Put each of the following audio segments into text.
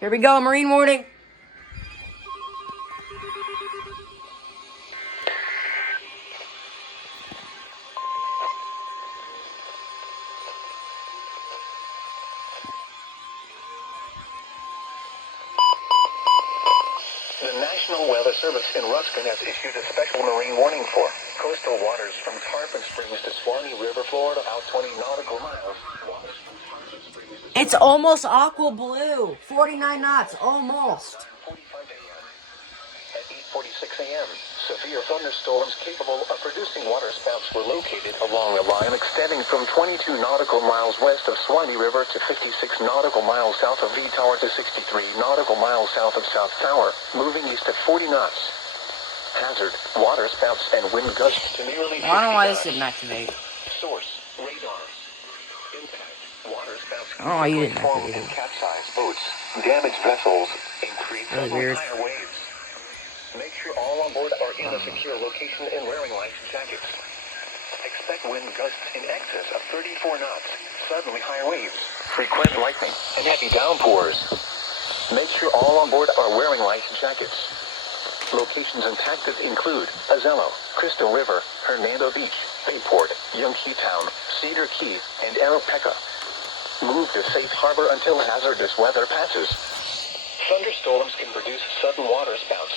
Here we go, marine warning. The National Weather Service in Ruskin has issued a special marine warning for coastal waters from Tarpon Springs to Swanee River, Florida, out 20 nautical miles. It's almost aqua blue. 49 knots, almost. 45 a.m. At 8:46 a.m., severe thunderstorms capable of producing waterspouts were located along a line extending from 22 nautical miles west of Swanee River to 56 nautical miles south of V Tower to 63 nautical miles south of South Tower, moving east at 40 knots. Hazard, waterspouts and wind gusts to nearly 50 I don't know why knots. this didn't activate. Source, radar. Impact, waterspouts I don't know why you didn't form activate and it. capsize boats, damage vessels, increase Really weird. higher waves. Make sure all on board are in a secure location and wearing life jackets. Expect wind gusts in excess of 34 knots, suddenly higher waves, frequent lightning, and heavy downpours. Make sure all on board are wearing life jackets. Locations and tactics include Azello, Crystal River, Hernando Beach, Bayport, Yonge Town, Cedar Key, and Arapaca. Move to safe harbor until hazardous weather passes. Thunderstorms can produce sudden waterspouts.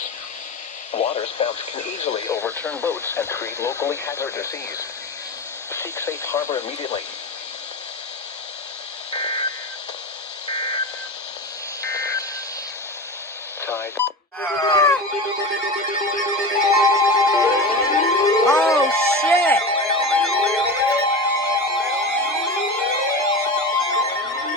Waterspouts can easily overturn boats and create locally hazardous seas. Seek safe harbor immediately. Tide. Oh, shit.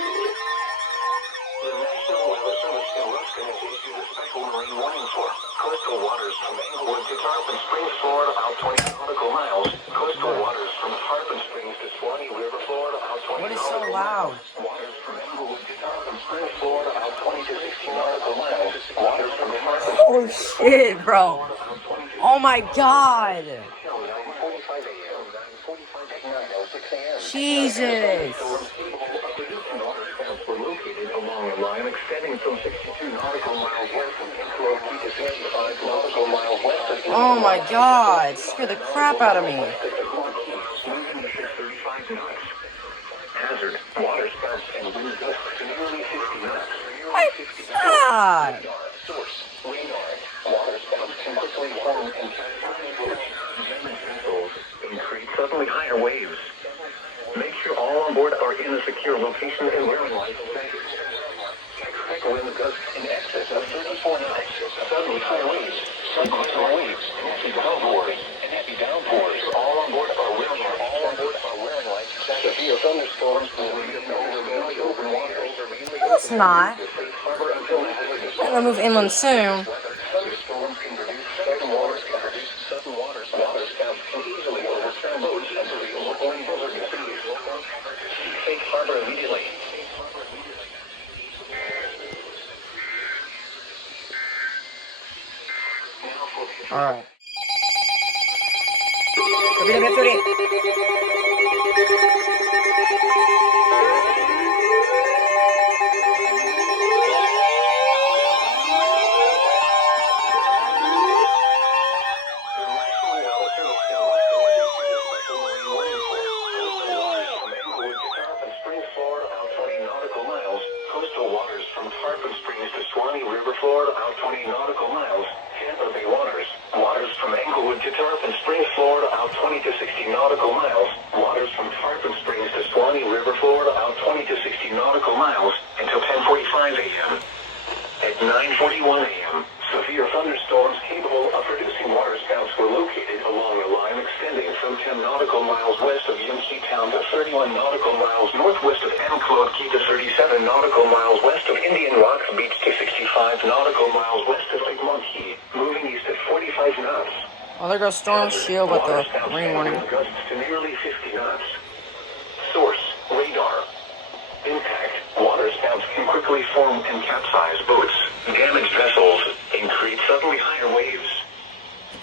The National Weather Service in Ruskin has issued a special marine warning for coastal waters from Englewood to Tarpon Springs, Florida, out 20 nautical miles. Coastal waters from Tarpon Springs to Swanee River, Florida, out 20 What is so nautical loud? miles. Waters from Englewood to Tarpon Springs, Florida, out 20 to 60 nautical miles. Waters from Tarpon Oh, shit, bro. Oh, my God. until 9:45 a.m. 9:45 a.m. 9:06 a.m. Jesus. Waterspouts were located along a line extending from 62 nautical miles west of Peninsula Key to 65 nautical miles west of Oh, my God. Scared the crap out of me. moving east at 35 knots. Hazard, waterspouts and wind gusts to nearly 50 knots. My God. Source, radar. Waterspouts can quickly form and capsize boats, damage vessels, and create suddenly higher waves. Make sure all on board are in a secure location and wearing life jackets. Expect wind gusts in excess of 34 knots. Suddenly high waves, frequent waves, and heavy downpours. All on board are wearing life jackets. Severe thunderstorms will be over open water. No, it's not. Safe harbor until hazardous I'm going to move inland soon. thunderstorms can produce sudden waterspouts can easily overturn boats and create local hazardous seas. Seek safe harbor immediately. All right. WW38. Coastal waters from Tarpon Springs to Swanee River, Florida, out 20 nautical miles. Tampa Bay waters. Waters from Englewood to Tarpon Springs, Florida, out 20 to 60 nautical miles. Waters from Tarpon Springs to Swanee River, Florida, out 20 to 60 nautical miles until 10:45 a.m. At 9:41 a.m., severe thunderstorms capable of producing waterspouts were located along a line extending from 10 nautical miles west of Yonge Town to 31 nautical miles northwest of Enclave Key to 37 nautical miles west of Indian Rocks Beach to 65 nautical miles west of Egmont Key, moving east at 45 knots. Oh, there goes Storm Shield with the rain warning. Gusts to nearly 50 knots. Source, radar. Impact, waterspouts can quickly form and capsize boats, damage vessels, and create suddenly higher waves.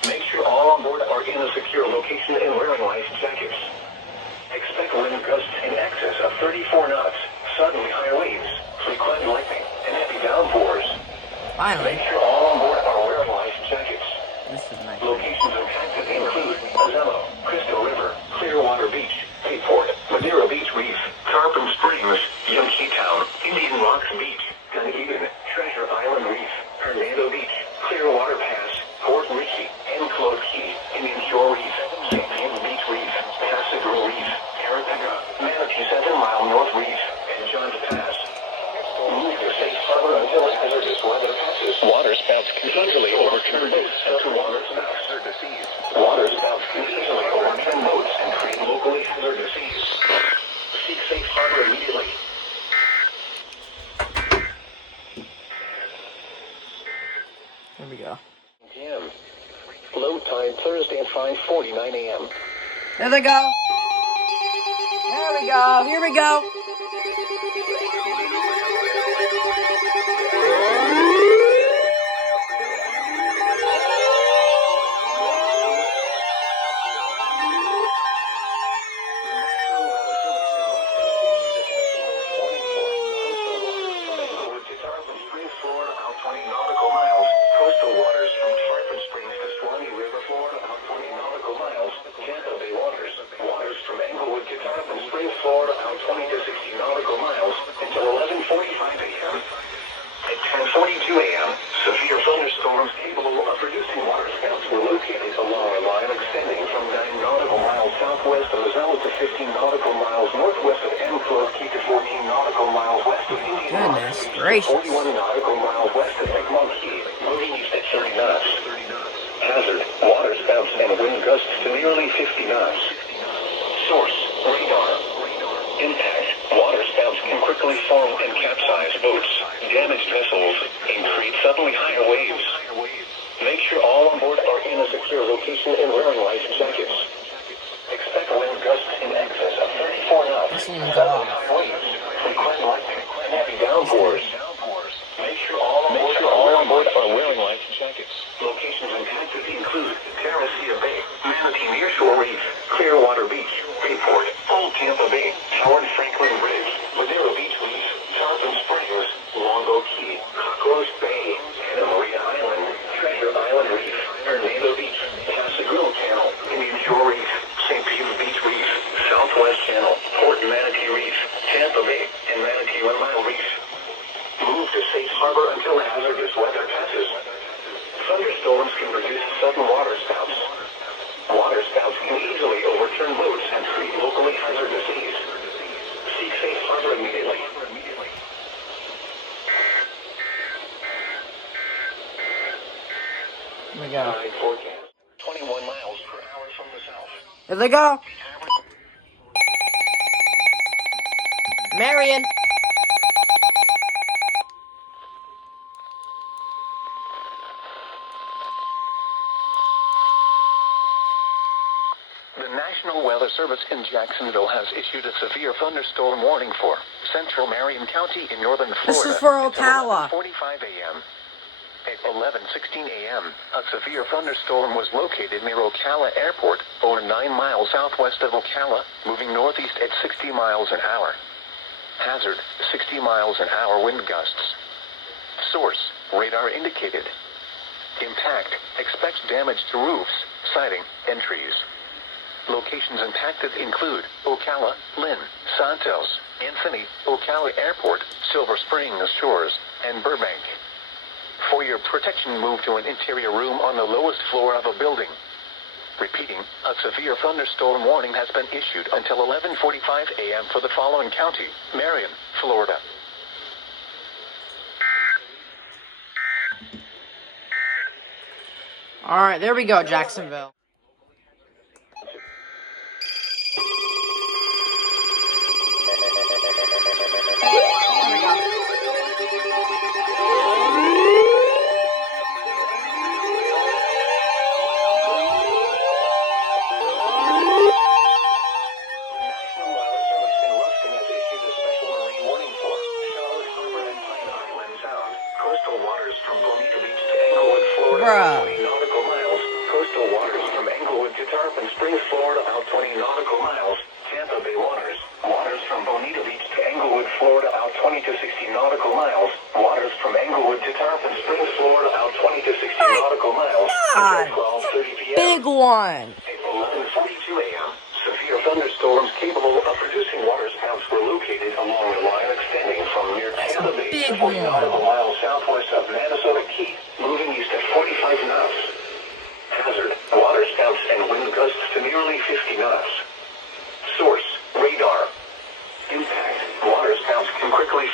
Make sure all on board are in a secure location and wearing life jackets. Expect wind gusts in excess of 34 knots, suddenly higher waves, frequent lightning, and heavy downpours. Reef, Carapega, Manatee 7-mile North Reef, and Johns Pass. Move to safe harbor until hazardous weather passes. Water spouts can easily overturn boats and water spouts are deceased. Water spouts can easily overturn boats and create locally hazardous seas. Seek safe harbor immediately. There we go. PM. Low tide Thursday at 5:49 a.m. There they go. There we go. Here we go. Florida out 20 to 60 nautical miles until 11:45 a.m. At 10:42 a.m., severe thunderstorms capable of producing water spouts were located along a line extending from 9 nautical miles southwest of Azella to 15 nautical miles northwest of Enclosed Key to 14 nautical miles west of Indian Goodness gracious. 41 nautical miles west of Egmont Key, moving east at 30 knots. Hazard, water spouts and wind gusts to nearly 50 knots. Source, radar. Impact, water spouts can quickly form and capsize boats, damage vessels, and create suddenly higher waves. Make sure all on board are in a secure location and wearing life jackets. Expect wind gusts in excess of 34 knots. Suddenly high waves, frequent lightning, and heavy downpours. Make sure all on board are wearing life jackets. Locations impacted include Terracea Bay, Manatee Nearshore Reef, Clearwater Beach, Bayport, Old Tampa Bay, Howard Franklin Bridge, Madera Beach Reef, Tarpon Springs, Longboat Key, Cockroach Bay, Santa Maria Island, Treasure Island Reef, Hernando Beach, Pascagoula Channel, Indian Shore Reef, St. Peter Beach Reef, Southwest Channel, Port Manatee Reef, Tampa Bay, and Manatee 1-mile Reef. Move to safe harbor until hazardous weather passes. Thunderstorms can produce sudden water spouts. Water spouts can easily overturn boats and create locally hazardous seas. Seek safe harbor immediately. Here we go. Tide forecast. 21 miles per hour from the south. There they go. Marion. The National Weather Service in Jacksonville has issued a severe thunderstorm warning for central Marion County in northern Florida. This is for Ocala. At 11:45 a.m. At 11:16 a.m., a severe thunderstorm was located near Ocala Airport, over 9 miles southwest of Ocala, moving northeast at 60 miles an hour. Hazard, 60 miles an hour wind gusts. Source, radar indicated. Impact, expect damage to roofs, siding, and trees. Locations impacted include Ocala, Lynn, Santos, Anthony, Ocala Airport, Silver Springs Shores, and Burbank. For your protection, move to an interior room on the lowest floor of a building. Repeating, a severe thunderstorm warning has been issued until 11:45 a.m. for the following county: Marion, Florida. All right, there we go, Jacksonville. There we go. Bruh. 20 nautical miles. Coastal waters from Englewood to Tarpon Springs, Florida, out 20 nautical miles. Tampa Bay waters. Waters from Bonita Beach to Englewood, Florida, out 20 to 60 nautical miles. Waters from Englewood to Tarpon Springs, Florida, out 20 to 60 nautical miles. God. Until 12:30 p.m. Big one. At 11:42 a.m., severe thunderstorms capable of producing water spouts were located along the line extending from near Tampa Bay to 40 nautical miles southwest of Minnesota Key, moving east at 45 knots. Hazard, water spouts and wind gusts to nearly 50 knots. Source,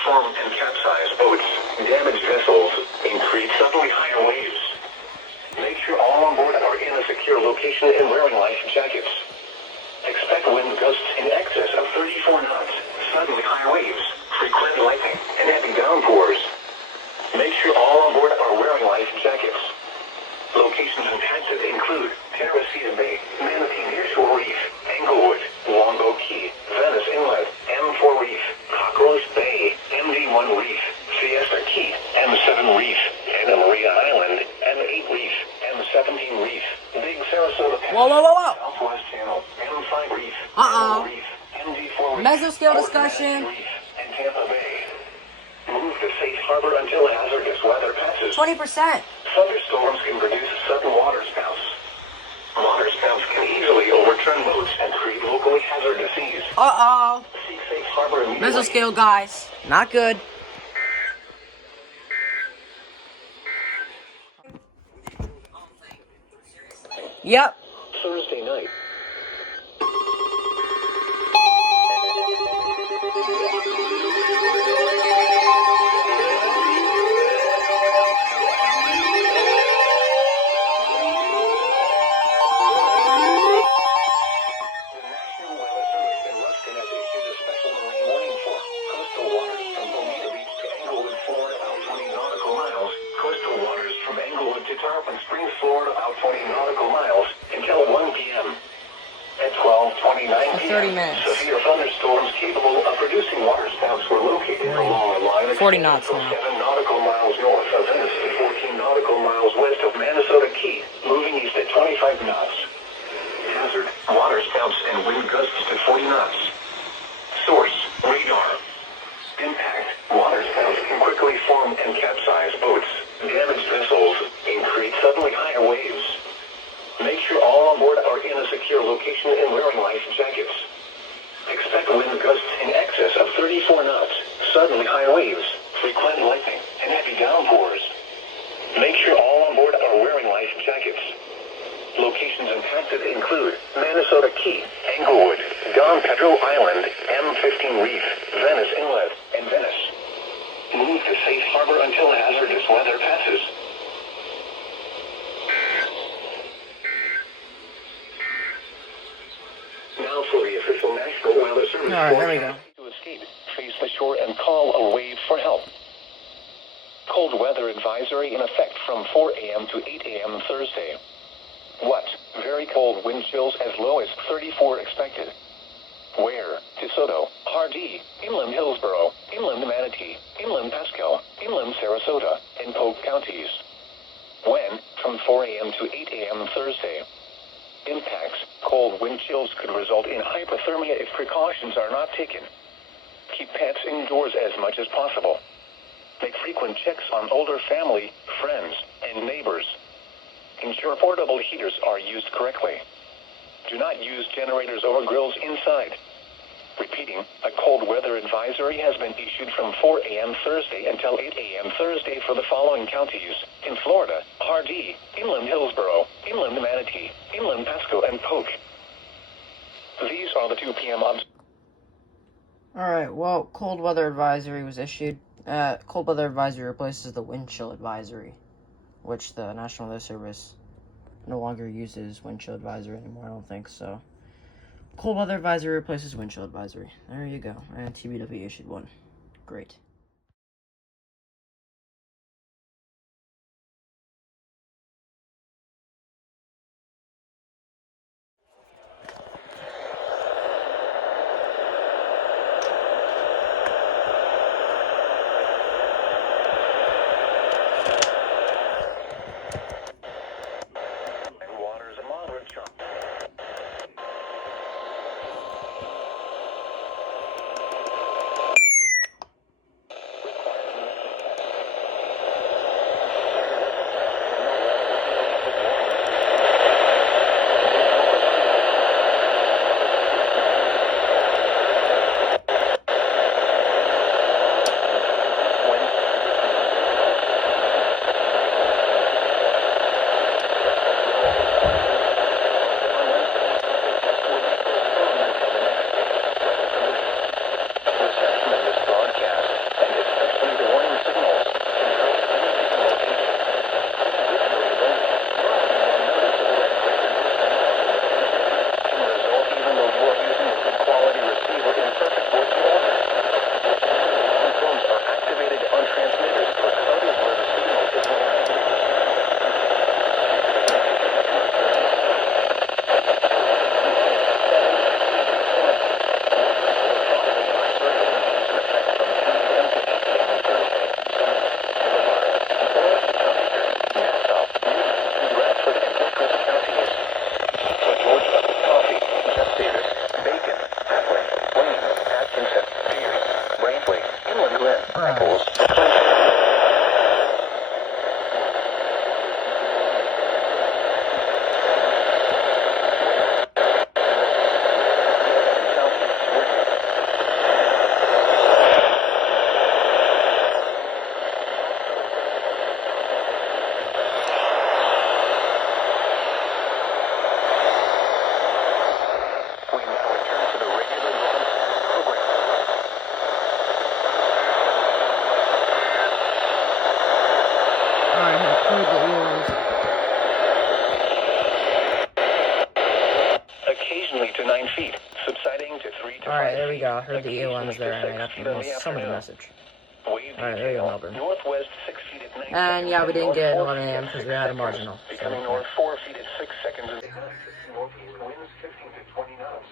form and capsize boats. Damaged vessels and create suddenly higher waves. Make sure all on board are in a secure location and wearing life jackets. Expect wind gusts in excess of 34 knots, suddenly high waves, frequent lightning, and heavy downpours. Make sure all on board are wearing life jackets. Locations and taxes include Terracea Bay, Manatee Nearshore Reef, Englewood, Longboat Key, Venice Inlet, M4 Reef, Cockroach Bay, MD1 Reef, Fiesta Key, M7 Reef, Anna Maria Island, M8 Reef, M17 Reef, Big Sarasota Pass, Whoa. Southwest Channel, M5 Reef, Reef, MD4 Reef, Mesoscale discussion. Reef, and Tampa Bay. Move to safe harbor until hazardous weather passes. 20%. Thunderstorms can produce sudden waterspouts. Waterspouts can easily overturn boats and create locally hazardous seas. Seek safe harbor immediately. Mesoscale, guys. Not good. Yep. Thursday night. At 12:29 p.m., 30 minutes. severe thunderstorms capable of producing waterspouts were located along a line 40 knots now. 7 nautical miles north of Venice and 14 nautical miles west of Minnesota Key, moving east at 25 knots. Hazard, waterspouts and wind gusts to 40 knots. Source, radar. Impact, waterspouts can quickly form and capsize boats, damage vessels, and create suddenly higher waves. Make sure all on board are in a secure location and wearing life jackets. Expect wind gusts in excess of 34 knots, suddenly high waves, frequent lightning, and heavy downpours. Make sure all on board are wearing life jackets. Locations impacted include Minnesota Key, Englewood, Don Pedro Island, M15 Reef, Venice Inlet, and Venice. Move to safe harbor until hazardous weather passes. Now for the official National Weather Service. All right, there we go. To escape, face the shore and call a wave for help. Cold weather advisory in effect from 4 a.m. to 8 a.m. Thursday. What? Very cold wind chills as low as 34 expected. Where? DeSoto, Hardee, Inland Hillsborough, Inland Manatee, Inland Pasco, Inland Sarasota, and Polk counties. When? From 4 a.m. to 8 a.m. Thursday. Impacts, cold wind chills could result in hypothermia if precautions are not taken. Keep pets indoors as much as possible. Make frequent checks on older family, friends, and neighbors. Ensure portable heaters are used correctly. Do not use generators or grills inside. Repeating, a cold weather advisory has been issued from 4 a.m. Thursday until 8 a.m. Thursday for the following counties: in Florida, Hardee, Inland Hillsborough, Inland Manatee, Inland Pasco, and Polk. These are the 2 p.m. Alright, well, cold weather advisory was issued. Cold weather advisory replaces the wind chill advisory, which the National Weather Service no longer uses wind chill advisory anymore, I don't think so. Cold weather advisory replaces wind chill advisory. There you go. And TBW issued one. Great. Waters a moderate chop. Alright, there we go. I heard the EOMs there, and I got some of the message. Alright, there you go, Melbourne. Northwest 6 feet at 9 And yeah, we didn't get 11 a.m. because we had a marginal. So, becoming north 4 feet at 6 seconds. Northeast winds 15 to 20 knots.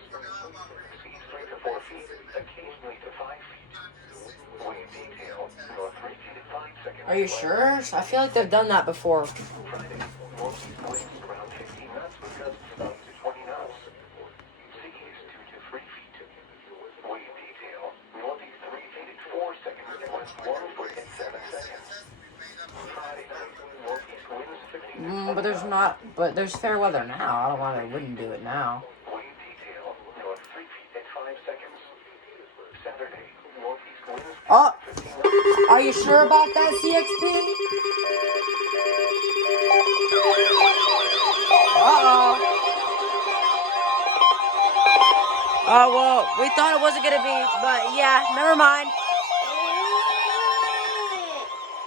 Seas 3 to 4 feet, occasionally to 5 feet. Wave detail, north 3 feet at 5 seconds. are you sure? I feel like they've done that before. Friday, northeast winds around 15 knots with gusts 15 to 20 knots. Seas 2 to 3 feet. Wave detail, northeast 3 feet at 4 seconds, west 1 foot at 7 seconds. Friday night, northeast winds 15 to 20 But there's fair weather now. I don't know why they wouldn't do it now. Wave detail, north 3 feet at 5 seconds. Saturday, northeast winds Oh, 15 knots. are you sure about that, CXP? Uh-oh. Oh, well, we thought it wasn't going to be, but yeah, never mind.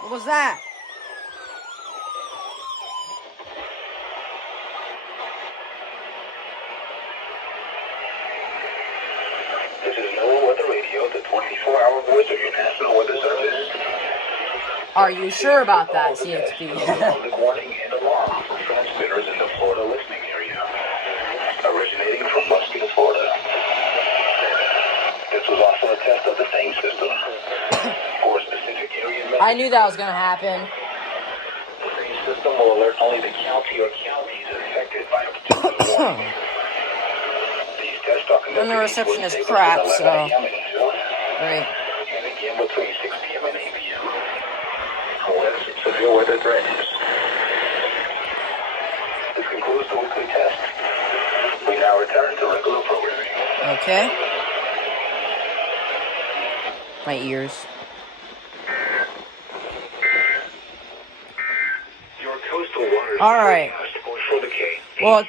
What was that? This is NOAA Weather Radio, the 24-hour voice of your National Weather Service. Are you sure about that, CXP? Public warning and alarm for transmitters in the Florida listening area. Originating from Muskie, Florida. This was also a test of the same system. For a specific area. I knew that was going to happen. The same system will alert only the county or counties affected by a particular warning. These tests are conducted And the reception is between crap, 11 so. a.m. and 2 Right. and again between 6 p.m. and 8 p.m. Unless severe weather threatens. This concludes the weekly test. We now return to regular programming. Okay. My ears. Your coastal waters. All right. For the K. Well,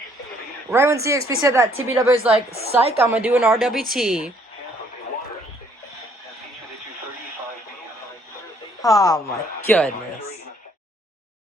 right when CXP said that, TBW is like, psych, I'm going to do an RWT. Oh my goodness.